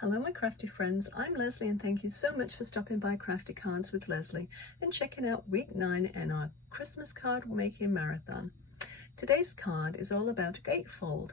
Hello my crafty friends, I'm Lesley and thank you so much for stopping by Crafty Cards with Lesley and checking out week 9 in our Christmas card making marathon. Today's card is all about a gatefold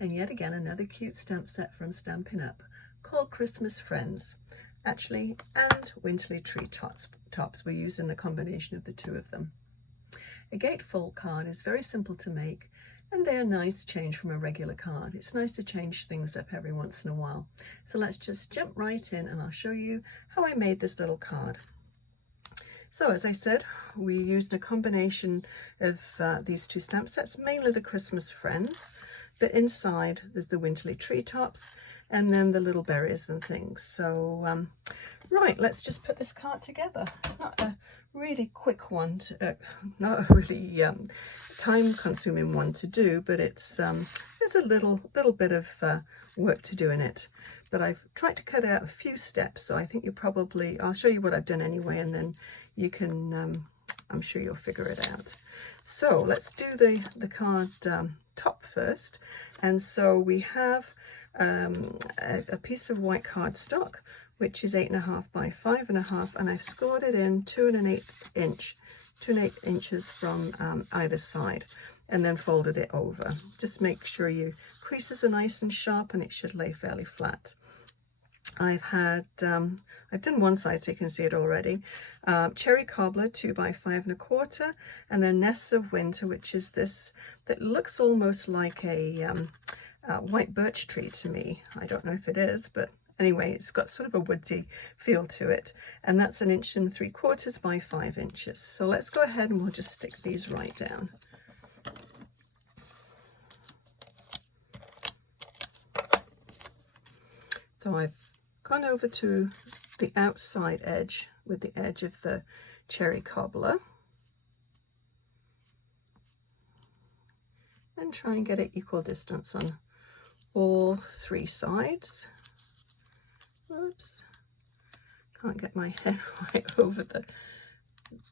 and yet again another cute stamp set from Stampin' Up called Christmas Friends. Actually, and Tre Tops. We're using a combination of the two of them. A gatefold card is very simple to make and they're a nice change from a regular card. It's nice to change things up every once in a while. So let's just jump right in and I'll show you how I made this little card. So as I said, we used a combination of these two stamp sets, mainly the Christmas Friends, but inside there's the winterly treetops and then the little berries and things. So right, let's just put this card together. It's not a really quick one, not a really time-consuming one to do, but it's there's a little bit of work to do in it. But I've tried to cut out a few steps, so I think you probably, I'll show you what I've done anyway, and then you can, I'm sure you'll figure it out. So let's do the card top first. And so we have a piece of white cardstock, which is 8.5 by 5.5, and I've scored it in 2 1/8 inches from either side, and then folded it over. Just make sure your creases are nice and sharp, and it should lay fairly flat. I've done one side so you can see it already. Cherry Cobbler 2 by 5 1/4, and then Nests of Winter, which is this that looks almost like a white birch tree to me. I don't know if it is, but anyway, it's got sort of a woodsy feel to it, and that's 1 3/4 by 5 inches. So let's go ahead and we'll just stick these right down. So I've gone over to the outside edge with the edge of the Cherry Cobbler and try and get it equal distance on all 3 sides. Oops, can't get my head right over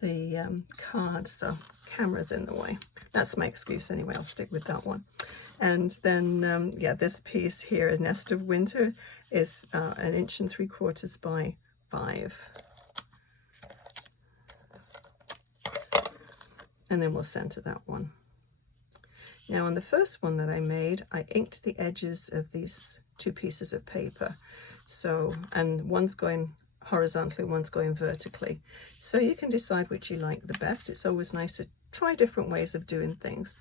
the card, so camera's in the way. That's my excuse anyway, I'll stick with that one. And then yeah, this piece here, a Nest of Winter, is 1 3/4 by 5. And then we'll center that one. Now on the first one that I made, I inked the edges of these 2 pieces of paper. So, and one's going horizontally, one's going vertically. So you can decide which you like the best. It's always nice to try different ways of doing things.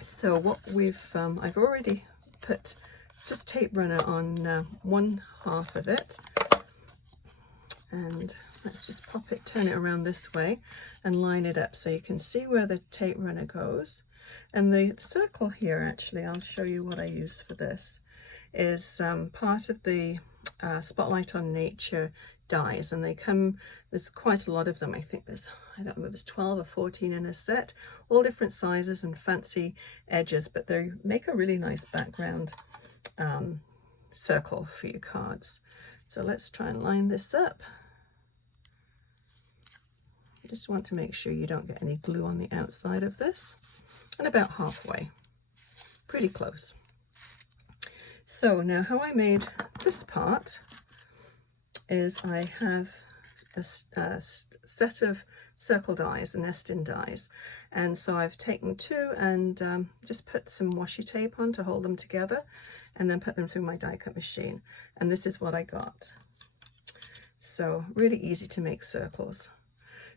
So what I've already put just tape runner on 1/2 of it. And let's just pop it, turn it around this way and line it up so you can see where the tape runner goes. And the circle here, actually, I'll show you what I use for this, is part of the Spotlight on Nature dies, and they come, there's quite a lot of them. I think there's, I don't know, there's 12 or 14 in a set, all different sizes and fancy edges, but they make a really nice background circle for your cards. So let's try and line this up. You just want to make sure you don't get any glue on the outside of this, and about halfway, pretty close. So now how I made this part is I have a set of circle dies, nesting dies, and so I've taken 2 and just put some washi tape on to hold them together, and then put them through my die cut machine, and this is what I got. So really easy to make circles.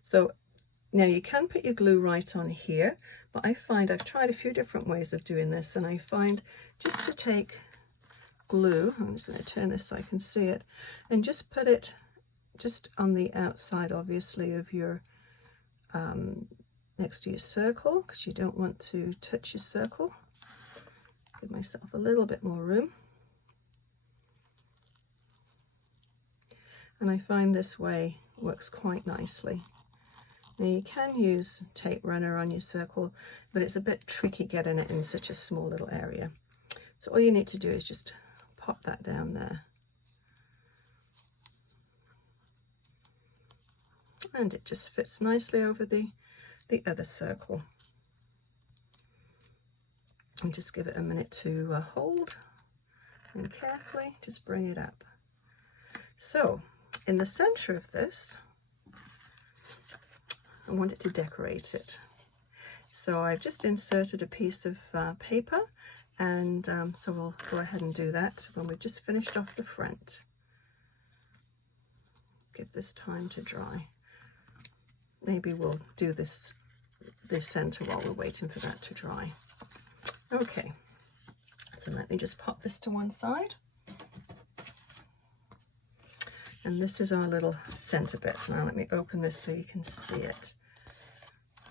So now you can put your glue right on here, but I find I've tried a few different ways of doing this, and I find just to take glue, I'm just going to turn this so I can see it, and just put it just on the outside, obviously, of your next to your circle, because you don't want to touch your circle. Give myself a little bit more room, and I find this way works quite nicely. Now you can use tape runner on your circle, but it's a bit tricky getting it in such a small little area. So all you need to do is just pop that down there. And it just fits nicely over the other circle. And just give it a minute to hold. and carefully just bring it up. So in the center of this, I want it to decorate it. So I've just inserted a piece of paper, and so we'll go ahead and do that when we've just finished off the front. Give this time to dry. Maybe we'll do this center while we're waiting for that to dry. Okay, so let me just pop this to one side. And this is our little center bit. Now let me open this so you can see it.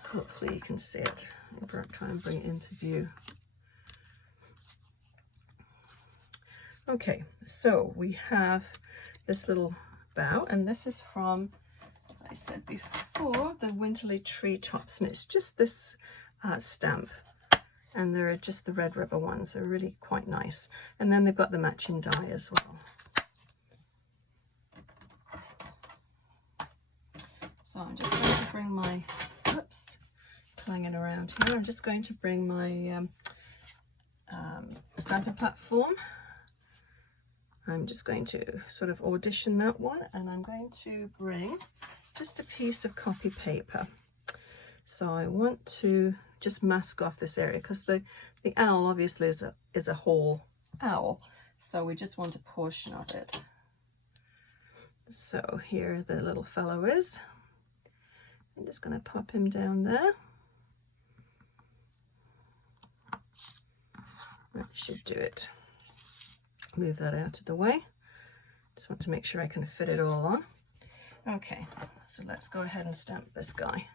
Hopefully you can see it. I'll try and bring it into view. Okay, so we have this little bow, and this is from, as I said before, the Winterly Tre Tops, and it's just this stamp, and there are just the red rubber ones. They're really quite nice, and then they've got the matching die as well. So I'm just going to bring my, oops, clanging around here. I'm just going to bring my Stampin' platform. I'm just going to sort of audition that one, and I'm going to bring just a piece of copy paper. So I want to just mask off this area because the owl obviously is a whole owl, so we just want a portion of it. So here the little fellow is. I'm just going to pop him down there. That should do it. Move that out of the way. Just want to make sure I can fit it all on. Okay, so let's go ahead and stamp this guy.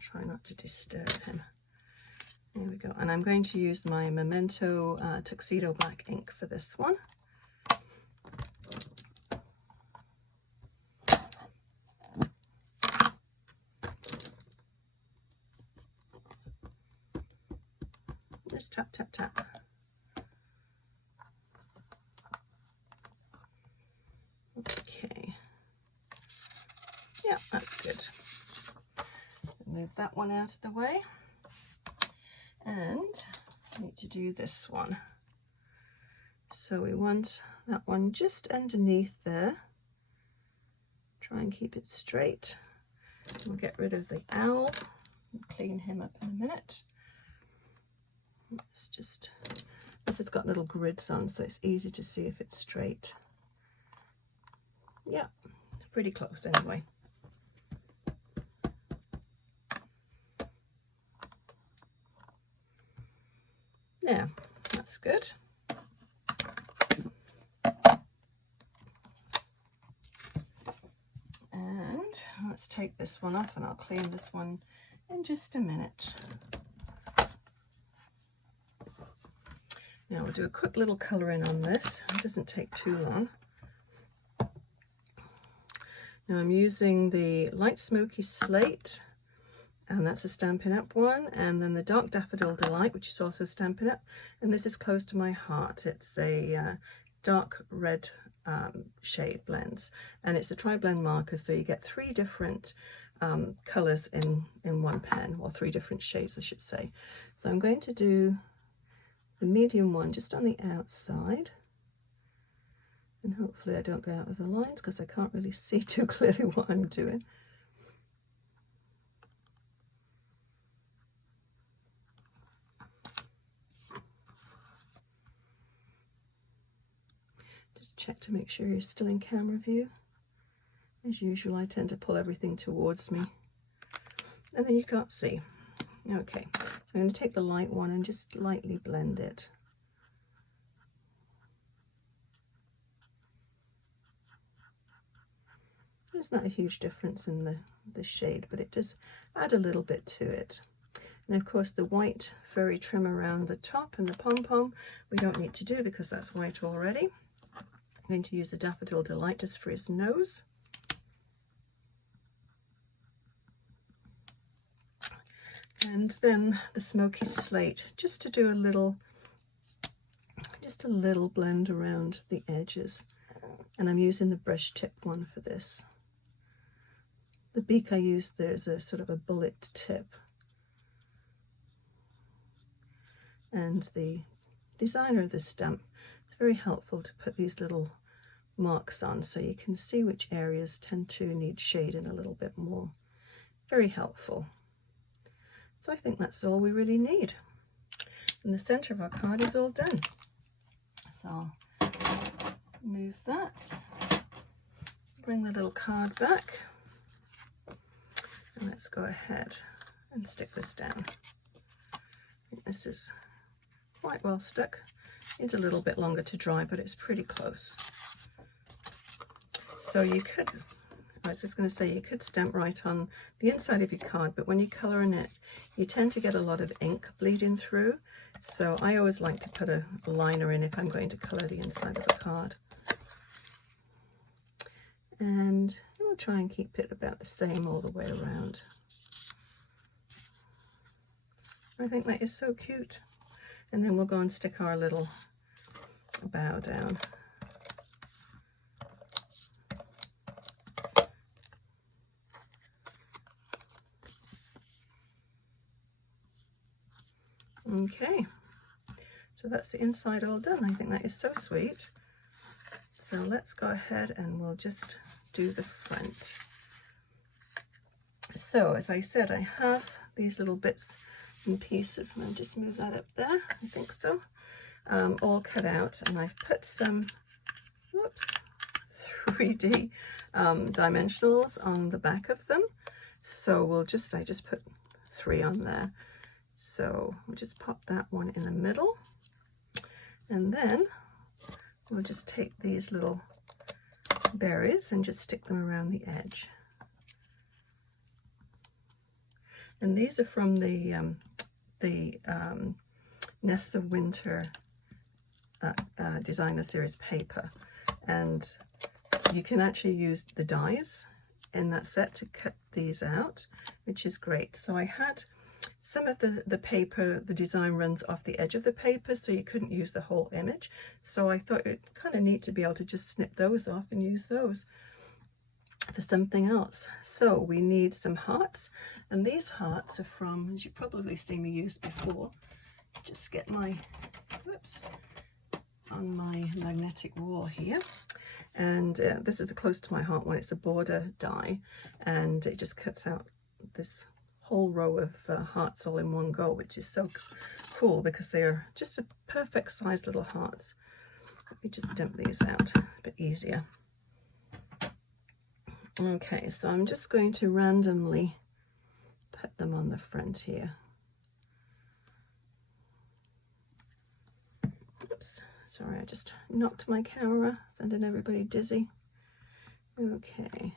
Try not to disturb him. There we go. And I'm going to use my Memento Tuxedo black ink for this one. Just tap, tap, tap. Okay. Yeah, that's good. Move that one out of the way. And I need to do this one. So we want that one just underneath there. Try and keep it straight. We'll get rid of the owl and clean him up in a minute. It's just, this has got little grids on, so it's easy to see if it's straight. Yeah, pretty close anyway. Yeah, that's good. And let's take this one off, and I'll clean this one in just a minute. Now we'll do a quick little colouring on this. It doesn't take too long. Now I'm using the light Smoky Slate, and that's a Stampin' Up one, and then the dark Daffodil Delight, which is also Stampin' Up, and this is close to my heart. It's a dark red shade blends, and it's a tri-blend marker, so you get 3 different colours in one pen, or 3 different shades I should say. So I'm going to do the medium one just on the outside, and hopefully I don't go out of the lines because I can't really see too clearly what I'm doing. Just check to make sure you're still in camera view. As usual, I tend to pull everything towards me and then you can't see. Okay, so I'm going to take the light one and just lightly blend it. There's not a huge difference in the shade, but it does add a little bit to it. And of course the white furry trim around the top and the pom-pom we don't need to do because that's white already. I'm going to use the Daffodil Delight just for his nose. And then the Smoky Slate, just to do a little blend around the edges. And I'm using the brush tip one for this. The beak I used, there's a sort of a bullet tip. And the designer of this stamp, it's very helpful to put these little marks on so you can see which areas tend to need shading a little bit more. Very helpful. So I think that's all we really need. And the center of our card is all done. So I'll move that, bring the little card back, and let's go ahead and stick this down. I think this is quite well stuck. Needs a little bit longer to dry, but it's pretty close. So you could, I was just going to say, you could stamp right on the inside of your card, but when you're colouring it, you tend to get a lot of ink bleeding through. So I always like to put a liner in if I'm going to colour the inside of the card. And we'll try and keep it about the same all the way around. I think that is so cute. And then we'll go and stick our little bow down. Okay, so that's the inside all done. I think that is so sweet. So let's go ahead and we'll just do the front. So as I said, I have these little bits and pieces, and I'll just move that up there, I think so, all cut out, and I've put some, whoops, 3D dimensionals on the back of them. So I just put 3 on there. So we'll just pop that one in the middle, and then we'll just take these little berries and just stick them around the edge. And these are from the Nests of Winter designer series paper, and you can actually use the dies in that set to cut these out, which is great. So I had some of the paper, the design runs off the edge of the paper, so you couldn't use the whole image. So I thought it kind of neat to be able to just snip those off and use those for something else. So we need some hearts, and these hearts are from, as you've probably seen me use before, just get my, whoops, on my magnetic wall here. And this is the close to my heart one. It's a border die, and it just cuts out this whole row of hearts all in one go, which is so cool because they are just a perfect size little hearts. Let me just dump these out a bit easier. Okay, so I'm just going to randomly put them on the front here. Oops, sorry, I just knocked my camera, sending everybody dizzy. Okay.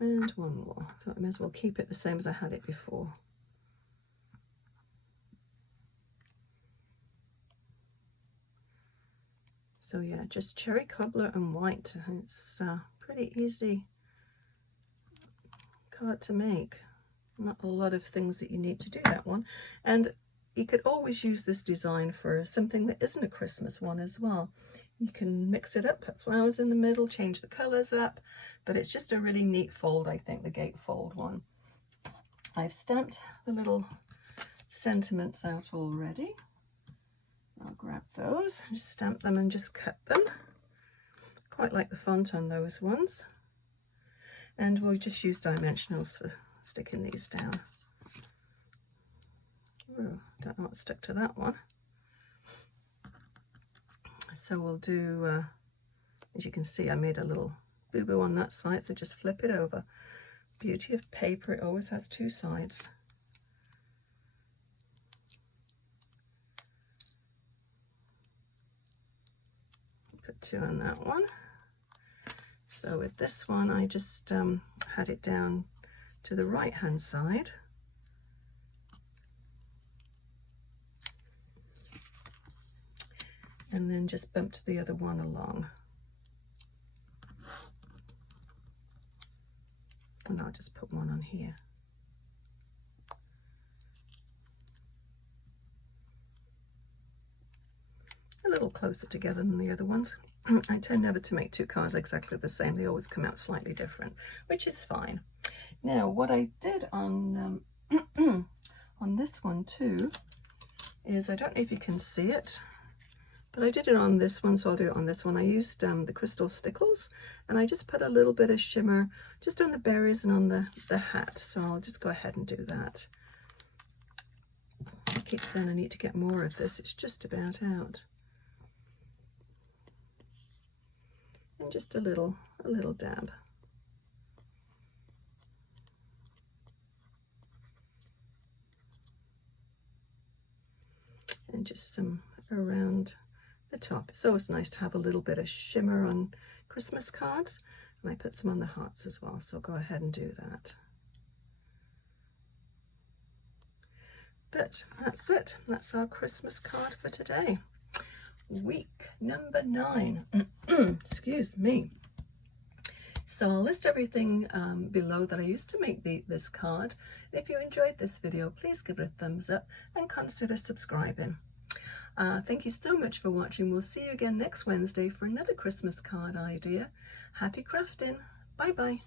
And one more, so I may as well keep it the same as I had it before. So yeah, just cherry cobbler and white. It's pretty easy card to make. Not a lot of things that you need to do that one. And you could always use this design for something that isn't a Christmas one as well. You can mix it up, put flowers in the middle, change the colors up, but it's just a really neat fold, I think, the gatefold one. I've stamped the little sentiments out already. I'll grab those, just stamp them and just cut them. Quite like the font on those ones. And we'll just use dimensionals for sticking these down. Ooh, don't know what stuck to that one. So we'll do, as you can see, I made a little boo-boo on that side, so just flip it over. Beauty of paper, it always has 2 sides. Put 2 on that one. So with this one, I just had it down to the right-hand side. And then just bumped the other one along. And I'll just put one on here. A little closer together than the other ones. I tend never to make two cards exactly the same. They always come out slightly different, which is fine. Now, what I did on on this one too is, I don't know if you can see it, but I did it on this one, so I'll do it on this one. I used the crystal Stickles, and I just put a little bit of shimmer just on the berries and on the hat. So I'll just go ahead and do that. I keep saying I need to get more of this. It's just about out. And just a little dab. And just some around the top. It's always nice to have a little bit of shimmer on Christmas cards, and I put some on the hearts as well, so I'll go ahead and do that. But that's it. That's our Christmas card for today. Week number 9. Excuse me. So I'll list everything below that I used to make this card. If you enjoyed this video, please give it a thumbs up and consider subscribing. Thank you so much for watching. We'll see you again next Wednesday for another Christmas card idea. Happy crafting. Bye bye.